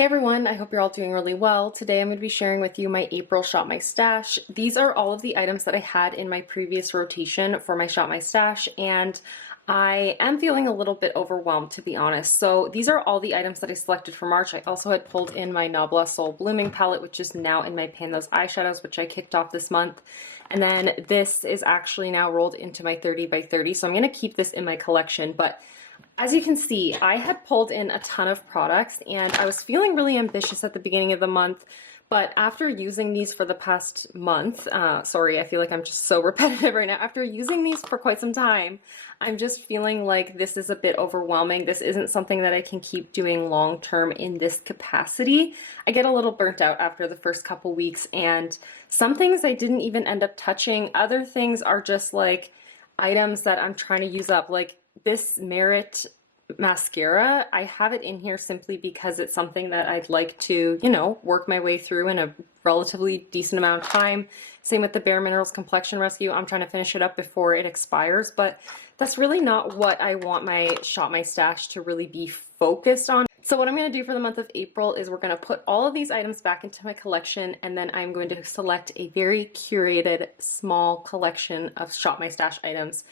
Hey everyone, I hope you're all doing really well. Today I'm going to be sharing with you my April Shop My Stash. These are all of the items that I had in my previous rotation for my Shop My Stash, and I am feeling a little bit overwhelmed, to be honest. So these are all the items that I selected for March. I also had pulled in my Nabla Soul Blooming palette, which is now in my pan, those eyeshadows, which I kicked off this month. And then this is actually now rolled into my 30 by 30, so I'm going to keep this in my collection, but as you can see, I had pulled in a ton of products and I was feeling really ambitious at the beginning of the month, but after using these for the past month, sorry, I feel like I'm just so repetitive right now. After using these for quite some time, I'm just feeling like this is a bit overwhelming. This isn't something that I can keep doing long term in this capacity. I get a little burnt out after the first couple weeks, and some things I didn't even end up touching. Other things are just like items that I'm trying to use up, like this Merit mascara. I have it in here simply because it's something that I'd like to, you know, work my way through in a relatively decent amount of time. Same with the Bare Minerals Complexion Rescue. I'm trying to finish it up before it expires, but that's really not what I want my Shop My Stash to really be focused on. So what I'm going to do for the month of April is we're going to put all of these items back into my collection, and then I'm going to select a very curated small collection of Shop My Stash items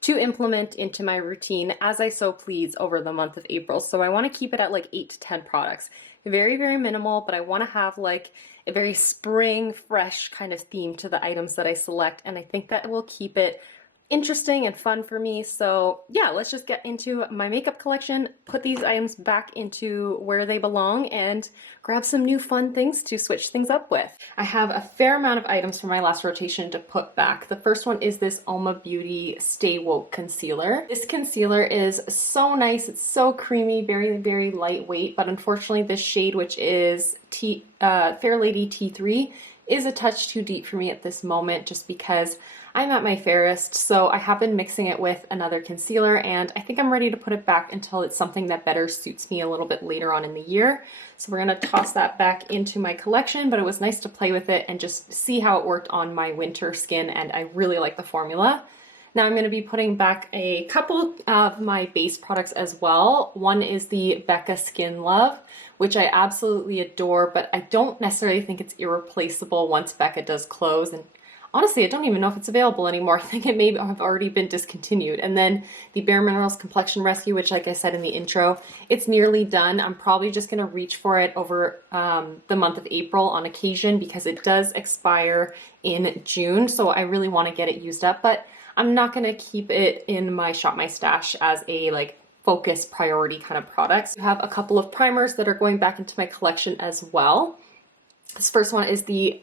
to implement into my routine as I so please over the month of April. So I want to keep it at like 8 to 10 products. Very, very minimal, but I want to have like a very spring, fresh kind of theme to the items that I select, and I think that will keep it interesting and fun for me. So yeah, let's just get into my makeup collection, put these items back into where they belong, and grab some new fun things to switch things up with. I have a fair amount of items from my last rotation to put back. The first one is this Alma Beauty Stay Woke Concealer. This concealer is so nice. It's so creamy, very, very lightweight, but unfortunately this shade, which is Fair Lady T3, is a touch too deep for me at this moment just because I'm at my fairest. So I have been mixing it with another concealer, and I think I'm ready to put it back until it's something that better suits me a little bit later on in the year. So we're going to toss that back into my collection, but it was nice to play with it and just see how it worked on my winter skin, and I really like the formula. Now I'm going to be putting back a couple of my base products as well. One is the Becca Skin Love, which I absolutely adore, but I don't necessarily think it's irreplaceable once Becca does close. And honestly, I don't even know if it's available anymore. I think it may have already been discontinued. And then the Bare Minerals Complexion Rescue, which, like I said in the intro, it's nearly done. I'm probably just going to reach for it over the month of April on occasion because it does expire in June. So I really want to get it used up, but I'm not going to keep it in my Shop My Stash as a like focus priority kind of products. I have a couple of primers that are going back into my collection as well. This first one is the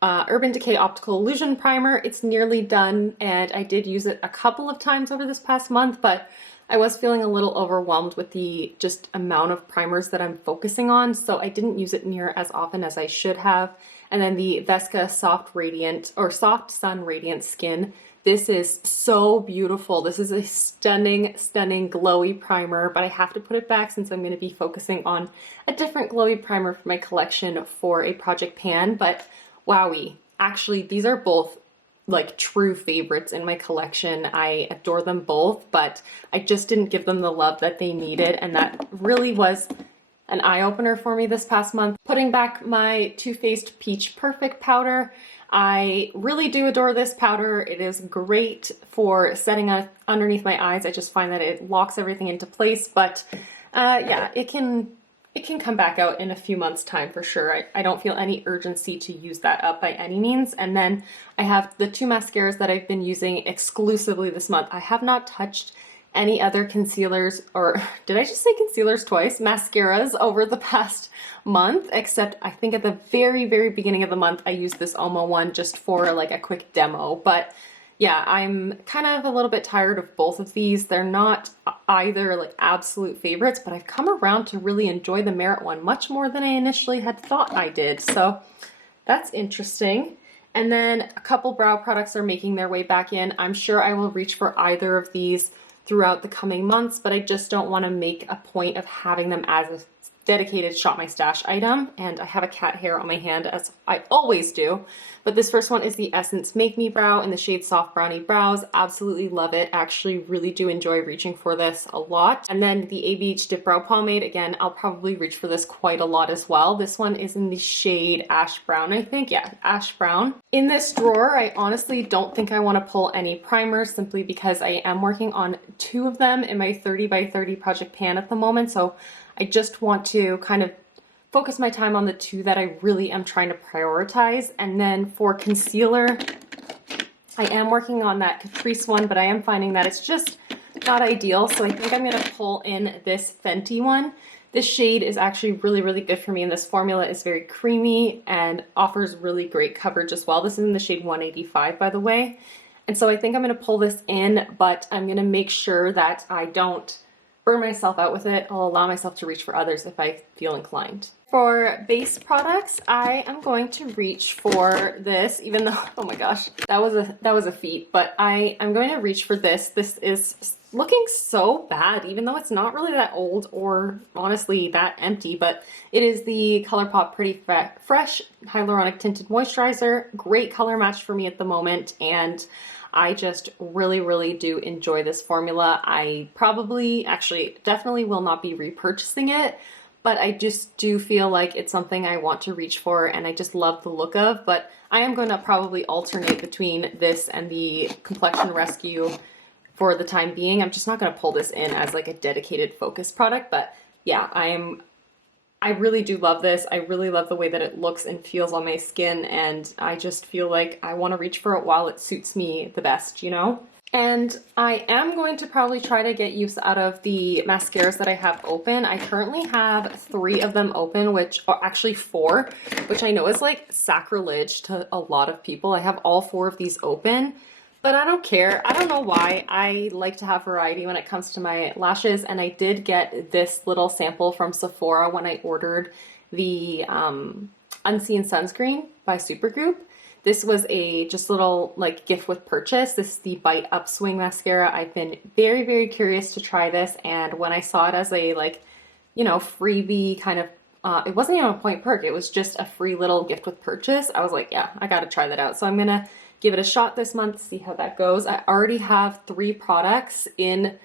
Urban Decay Optical Illusion Primer. It's nearly done, and I did use it a couple of times over this past month, but I was feeling a little overwhelmed with the just amount of primers that I'm focusing on, so I didn't use it near as often as I should have. And then the Vesca Soft Radiant or Soft Sun Radiant Skin. This is so beautiful. This is a stunning, stunning glowy primer, but I have to put it back since I'm going to be focusing on a different glowy primer for my collection for a project pan. But wowie, actually these are both like true favorites in my collection. I adore them both, but I just didn't give them the love that they needed, and that really was an eye-opener for me this past month. Putting back my Too Faced Peach Perfect powder. I really do adore this powder. It is great for setting underneath my eyes. I just find that it locks everything into place, but yeah, it can come back out in a few months' time for sure. I don't feel any urgency to use that up by any means. And then I have the two mascaras that I've been using exclusively this month. I have not touched any other concealers, or did I just say concealers twice? Mascaras over the past month, except I think at the very, very beginning of the month, I used this Alma one just for like a quick demo. But yeah, I'm kind of a little bit tired of both of these. They're not either like absolute favorites, but I've come around to really enjoy the Merit one much more than I initially had thought I did. So that's interesting. And then a couple brow products are making their way back in. I'm sure I will reach for either of these throughout the coming months, but I just don't want to make a point of having them as a dedicated Shop My Stash item, and I have a cat hair on my hand as I always do. But this first one is the Essence Make Me Brow in the shade Soft Brownie Brows. Absolutely love it. Actually really do enjoy reaching for this a lot. And then the ABH Dip Brow Pomade, again, I'll probably reach for this quite a lot as well. This one is in the shade Ash Brown, I think. Yeah, Ash Brown. In this drawer, I honestly don't think I want to pull any primers simply because I am working on 2 of them in my 30 by 30 project pan at the moment. So I just want to kind of focus my time on the 2 that I really am trying to prioritize. And then for concealer, I am working on that Catrice one, but I am finding that it's just not ideal. So I think I'm going to pull in this Fenty one. This shade is actually really, really good for me, and this formula is very creamy and offers really great coverage as well. This is in the shade 185, by the way. And so I think I'm going to pull this in, but I'm going to make sure that I don't burn myself out with it. I'll allow myself to reach for others if I feel inclined. For base products, I am going to reach for this, even though, oh my gosh, that was a feat, but I'm going to reach for this. This is looking so bad, even though it's not really that old or honestly that empty, but it is the ColourPop Pretty Fresh Hyaluronic Tinted Moisturizer. Great color match for me at the moment, and I just really, really do enjoy this formula. I probably, actually, definitely will not be repurchasing it, but I just do feel like it's something I want to reach for and I just love the look of. But I am going to probably alternate between this and the Complexion Rescue for the time being. I'm just not going to pull this in as like a dedicated focus product, but yeah, I really do love this. I really love the way that it looks and feels on my skin, and I just feel like I want to reach for it while it suits me the best, you know? And I am going to probably try to get use out of the mascaras that I have open. I currently have 3 of them open, which are actually 4, which I know is like sacrilege to a lot of people. I have all 4 of these open, but I don't care. I don't know why. I like to have variety when it comes to my lashes, and I did get this little sample from Sephora when I ordered the Unseen Sunscreen by Supergroup. This was a just little like gift with purchase. This is the Bite Upswing mascara. I've been very, very curious to try this, and when I saw it as a like, you know, freebie kind of, it wasn't even a point perk, it was just a free little gift with purchase. I was like, yeah, I gotta try that out. So I'm gonna give it a shot this month, see how that goes. I already have 3 products in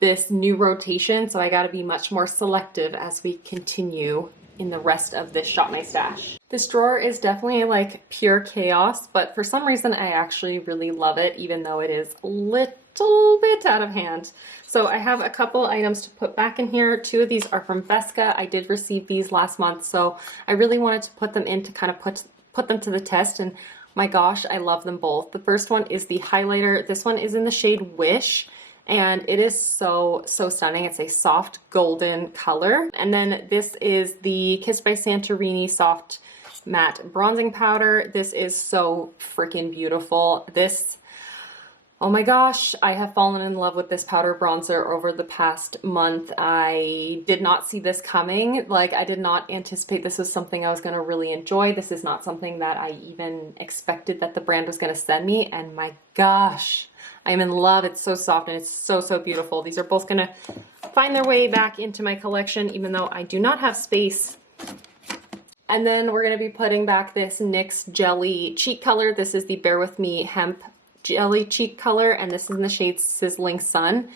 this new rotation, so I gotta be much more selective as we continue in the rest of this Shop My Stash. This drawer is definitely like pure chaos, but for some reason I actually really love it, even though it is a little bit out of hand. So I have a couple items to put back in here. 2 of these are from Becca. I did receive these last month, so I really wanted to put them in to kind of put them to the test, and my gosh, I love them both. The first one is the highlighter. This one is in the shade Wish, and it is so, so stunning. It's a soft golden color. And then this is the Kissed by Santorini Soft Matte Bronzing Powder. This is so freaking beautiful. This, oh my gosh, I have fallen in love with this powder bronzer over the past month. I did not see this coming. Like, I did not anticipate this was something I was going to really enjoy. This is not something that I even expected that the brand was going to send me. And my gosh, I am in love. It's so soft and it's so, so beautiful. These are both going to find their way back into my collection, even though I do not have space. And then we're going to be putting back this NYX Jelly Cheek color. This is the Bear With Me Hemp Jelly Cheek color, and this is in the shade Sizzling Sun.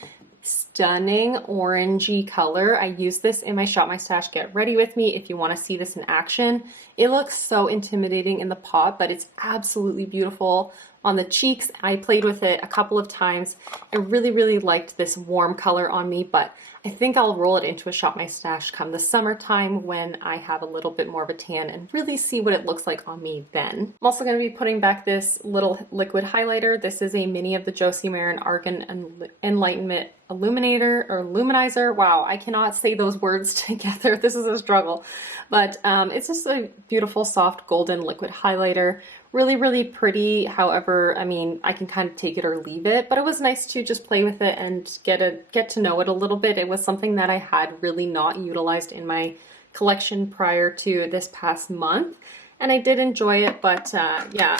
Stunning orangey color. I use this in my Shop My Stash Get Ready With Me if you want to see this in action. It looks so intimidating in the pot, but it's absolutely beautiful on the cheeks. I played with it a couple of times. I really, really liked this warm color on me, but I think I'll roll it into a Shop My Stash come the summertime when I have a little bit more of a tan and really see what it looks like on me then. I'm also going to be putting back this little liquid highlighter. This is a mini of the Josie Maran Argan Enlightenment Illuminator or Illuminizer. Wow, I cannot say those words together. This is a struggle. But it's just a beautiful soft golden liquid highlighter. Really, really pretty. However, I mean, I can kind of take it or leave it, but it was nice to just play with it and get to know it a little bit. It was something that I had really not utilized in my collection prior to this past month, and I did enjoy it, but yeah,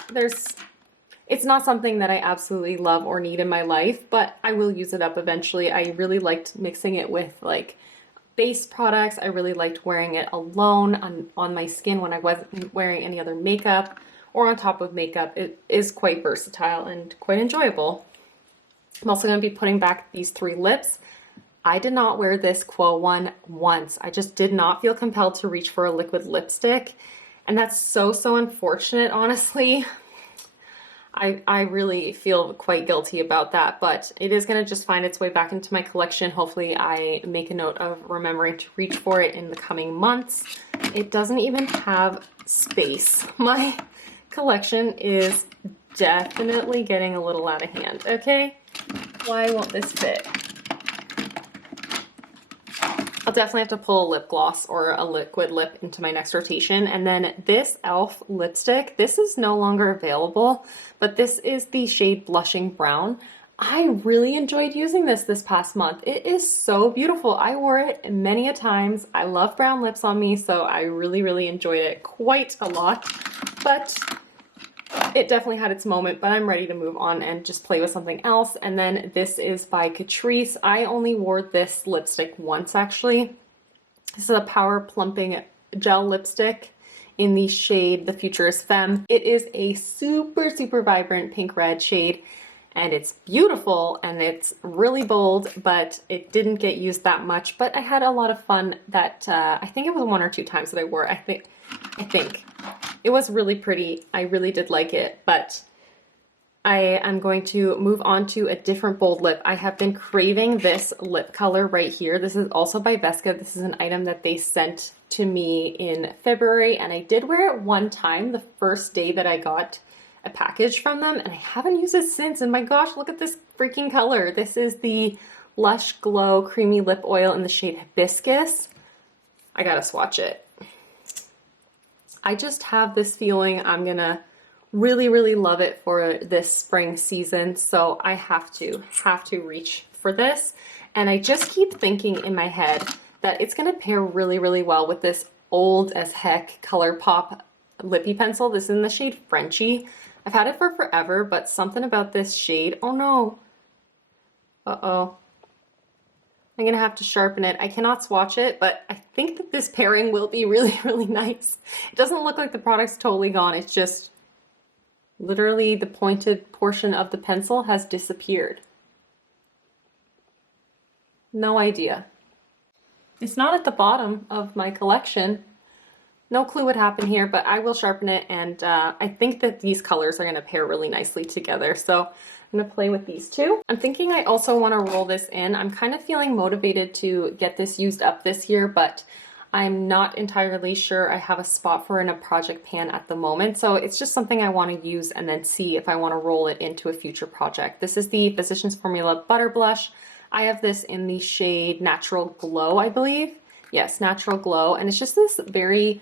it's not something that I absolutely love or need in my life, but I will use it up eventually. I really liked mixing it with like base products. I really liked wearing it alone on my skin when I wasn't wearing any other makeup or on top of makeup. It is quite versatile and quite enjoyable. I'm also going to be putting back these 3 lips. I did not wear this Quo one once. I just did not feel compelled to reach for a liquid lipstick. And that's so unfortunate, honestly. I really feel quite guilty about that, but it is going to just find its way back into my collection. Hopefully I make a note of remembering to reach for it in the coming months. It doesn't even have space. My collection is definitely getting a little out of hand, okay? Why won't this fit? I'll definitely have to pull a lip gloss or a liquid lip into my next rotation. And then this e.l.f. lipstick, this is no longer available, but this is the shade Blushing Brown. I really enjoyed using this past month. It is so beautiful. I wore it many a times. I love brown lips on me, so I really enjoyed it quite a lot. But it definitely had its moment, but I'm ready to move on and just play with something else. And then this is by Catrice. I only wore this lipstick once, actually. This is a Power Plumping Gel Lipstick in the shade The Future is Femme. It is a super vibrant pink-red shade, and it's beautiful, and it's really bold, but it didn't get used that much. But I had a lot of fun that, I think it was 1 or 2 times that I wore it. I think. It was really pretty. I really did like it, but I am going to move on to a different bold lip. I have been craving this lip color right here. This is also by Becca. This is an item that they sent to me in February, and I did wear it one time, the first day that I got a package from them, and I haven't used it since. And my gosh, look at this freaking color. This is the Lush Glow Creamy Lip Oil in the shade Hibiscus. I gotta swatch it. I just have this feeling I'm gonna really love it for this spring season, so I have to reach for this. And I just keep thinking in my head that it's gonna pair really well with this old as heck ColourPop lippy pencil. This is in the shade Frenchie. I've had it for forever, but something about this shade, oh no, uh-oh. I'm gonna have to sharpen it. I cannot swatch it, but I think that this pairing will be really nice. It doesn't look like the product's totally gone. It's just literally the pointed portion of the pencil has disappeared. No idea. It's not at the bottom of my collection. No clue what happened here, but I will sharpen it, and I think that these colors are gonna pair really nicely together. So I'm gonna play with these 2. I'm thinking I also wanna roll this in. I'm kind of feeling motivated to get this used up this year, but I'm not entirely sure I have a spot for in a project pan at the moment. So it's just something I wanna use and then see if I wanna roll it into a future project. This is the Physicians Formula Butter Blush. I have this in the shade Natural Glow, I believe. Yes, Natural Glow. And it's just this very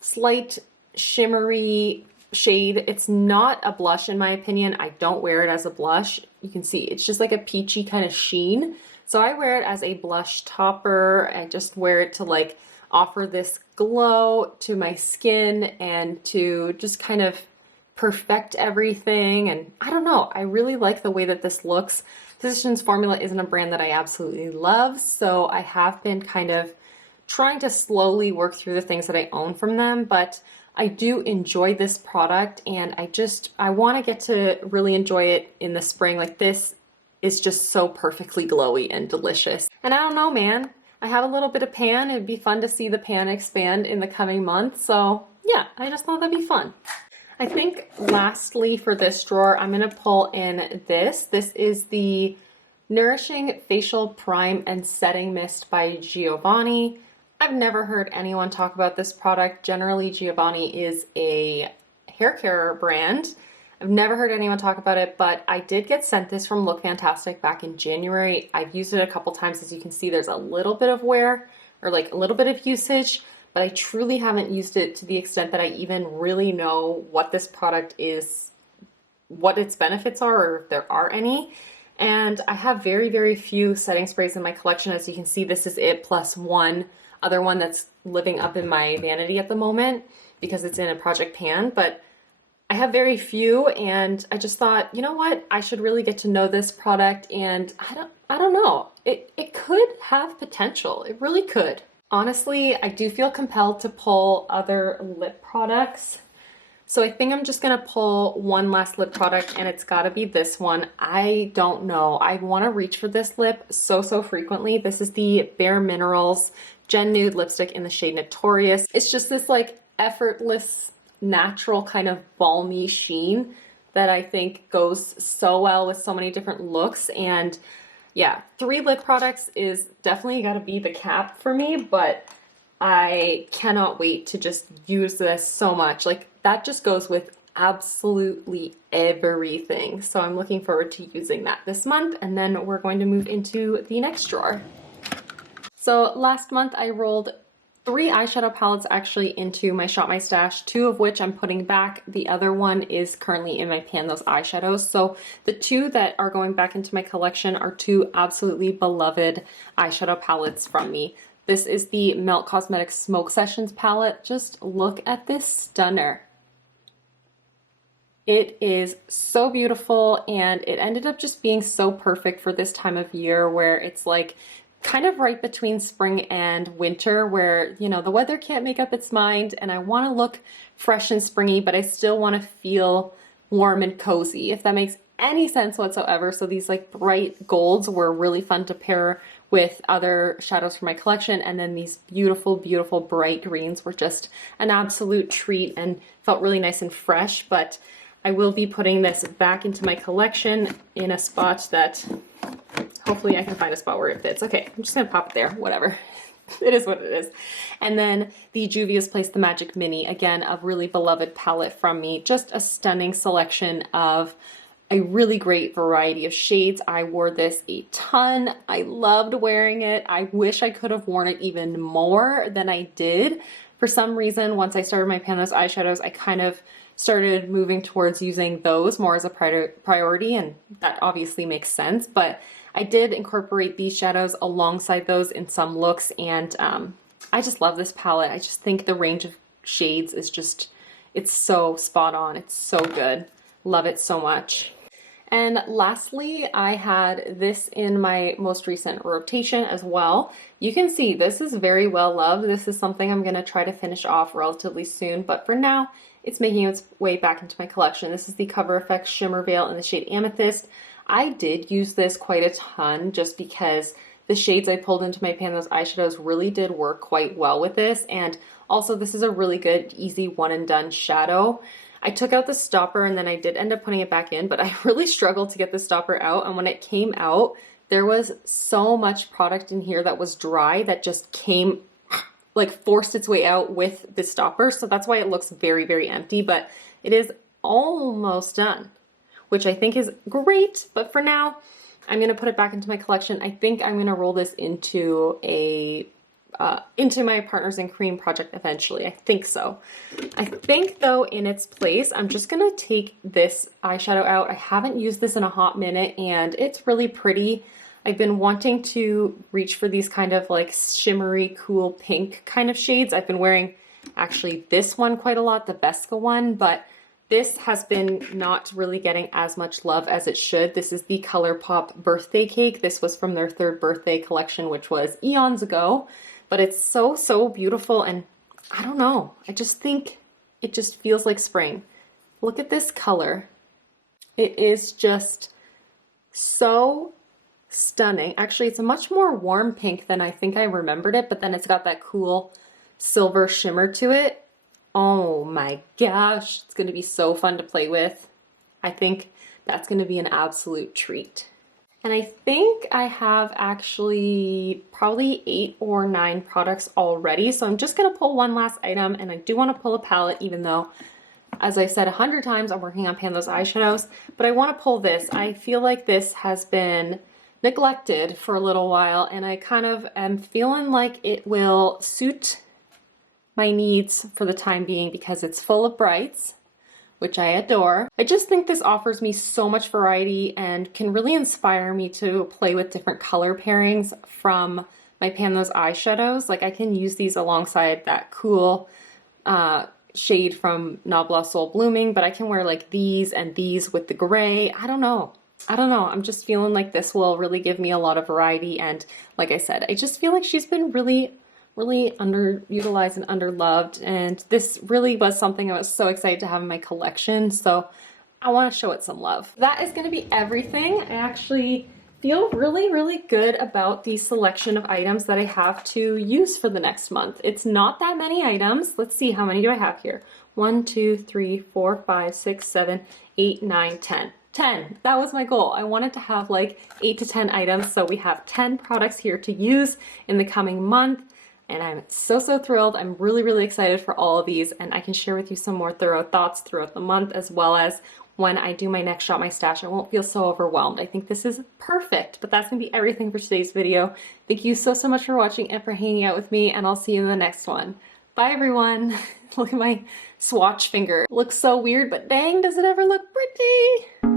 slight shimmery shade. It's not a blush in my opinion. I don't wear it as a blush. You can see it's just like a peachy kind of sheen. So I wear it as a blush topper. I just wear it to like offer this glow to my skin and to just kind of perfect everything. And I don't know, I really like the way that this looks. Physicians Formula isn't a brand that I absolutely love, so I have been kind of trying to slowly work through the things that I own from them, but I do enjoy this product, and I want to get to really enjoy it in the spring. Like, this is just so perfectly glowy and delicious. And I don't know, man, I have a little bit of pan. It'd be fun to see the pan expand in the coming months. So yeah, I just thought that'd be fun. I think lastly for this drawer, I'm going to pull in this. This is the Nourishing Facial Prime and Setting Mist by Giovanni. I've never heard anyone talk about this product. Generally, Giovanni is a hair care brand. I've never heard anyone talk about it, but I did get sent this from Look Fantastic back in January. I've used it a couple times. As you can see, there's a little bit of wear, or like a little bit of usage, but I truly haven't used it to the extent that I even really know what this product is, what its benefits are, or if there are any. And I have very, very few setting sprays in my collection. As you can see, this is it plus one other one that's living up in my vanity at the moment because it's in a project pan, but I have very few, and I just thought, you know what, I should really get to know this product. And I don't know, it could have potential. It really could. Honestly, I do feel compelled to pull other lip products. So I think I'm just gonna pull one last lip product, and it's gotta be this one. I don't know. I wanna reach for this lip so frequently. This is the Bare Minerals Gen Nude lipstick in the shade Notorious. It's just this like effortless, natural kind of balmy sheen that I think goes so well with so many different looks. And yeah, 3 lip products is definitely gotta be the cap for me, but I cannot wait to just use this so much. Like, that just goes with absolutely everything. So I'm looking forward to using that this month, and then we're going to move into the next drawer. So last month I rolled 3 eyeshadow palettes actually into my Shop My Stash, 2 of which I'm putting back. The other one is currently in my Pan Those Eyeshadows. So the 2 that are going back into my collection are 2 absolutely beloved eyeshadow palettes from me. This is the Melt Cosmetics Smoke Sessions palette. Just look at this stunner. It is so beautiful, and it ended up just being so perfect for this time of year where it's like kind of right between spring and winter, where, you know, the weather can't make up its mind and I want to look fresh and springy, but I still want to feel warm and cozy, if that makes any sense whatsoever. So these like bright golds were really fun to pair with other shadows from my collection, and then these beautiful bright greens were just an absolute treat and felt really nice and fresh. But I will be putting this back into my collection in a spot that hopefully I can find a spot where it fits. Okay, I'm just gonna pop it there, whatever. It is what it is. And then the Juvia's Place The Magic Mini, again, a really beloved palette from me. Just a stunning selection of a really great variety of shades. I wore this a ton. I loved wearing it. I wish I could have worn it even more than I did. For some reason, once I started my Pan Those Eyeshadows, I kind of started moving towards using those more as a priority, and that obviously makes sense. But I did incorporate these shadows alongside those in some looks, and I just love this palette. I just think the range of shades is just, it's so spot on. It's so good. Love it so much. And lastly, I had this in my most recent rotation as well. You can see this is very well loved. This is something I'm gonna try to finish off relatively soon, but for now, it's making its way back into my collection. This is the Cover FX Shimmer Veil in the shade Amethyst. I did use this quite a ton just because the shades I pulled into my Pan Those Eyeshadows really did work quite well with this. And also this is a really good, easy one and done shadow. I took out the stopper and then I did end up putting it back in, but I really struggled to get the stopper out. And when it came out, there was so much product in here that was dry that just came, like forced its way out with the stopper. So that's why it looks very empty, but it is almost done, which I think is great. But for now, I'm gonna put it back into my collection. I think I'm gonna roll this into a into my Partners in Cream project eventually. I think so. I think though in its place, I'm just gonna take this eyeshadow out. I haven't used this in a hot minute and it's really pretty. I've been wanting to reach for these kind of like shimmery, cool pink kind of shades. I've been wearing actually this one quite a lot, the Becca one, but this has been not really getting as much love as it should. This is the ColourPop Birthday Cake. This was from their 3rd birthday collection, which was eons ago. But it's so beautiful, and I don't know, I just think it just feels like spring. Look at this color. It is just so stunning. Actually, it's a much more warm pink than I think I remembered it, but then it's got that cool silver shimmer to it. Oh my gosh, it's gonna be so fun to play with. I think that's gonna be an absolute treat. And I think I have actually probably 8 or 9 products already. So I'm just gonna pull one last item, and I do wanna pull a palette, even though, as I've said 100 times, I'm working on Pan Those Eyeshadows, but I wanna pull this. I feel like this has been neglected for a little while, and I kind of am feeling like it will suit my needs for the time being because it's full of brights, which I adore. I just think this offers me so much variety and can really inspire me to play with different color pairings from my Pan Those Eyeshadows. Like I can use these alongside that cool shade from Nabla Soul Blooming, but I can wear like these and these with the gray. I don't know. I don't know, I'm just feeling like this will really give me a lot of variety, and like I said, I just feel like she's been really underutilized and underloved, and this really was something I was so excited to have in my collection, so I want to show it some love. That is going to be everything. I actually feel really good about the selection of items that I have to use for the next month. It's not that many items. Let's see, how many do I have here? 1, 2, 3, 4, 5, 6, 7, 8, 9, 10. 10. That was my goal. I wanted to have like 8 to 10 items, so we have 10 products here to use in the coming month, and I'm so thrilled. I'm really excited for all of these, and I can share with you some more thorough thoughts throughout the month, as well as when I do my next Shop My Stash. I won't feel so overwhelmed. I think this is perfect, but that's gonna be everything for today's video. Thank you so much for watching and for hanging out with me, and I'll see you in the next one. Bye everyone. Look at my swatch finger. It looks so weird, but dang, does it ever look pretty?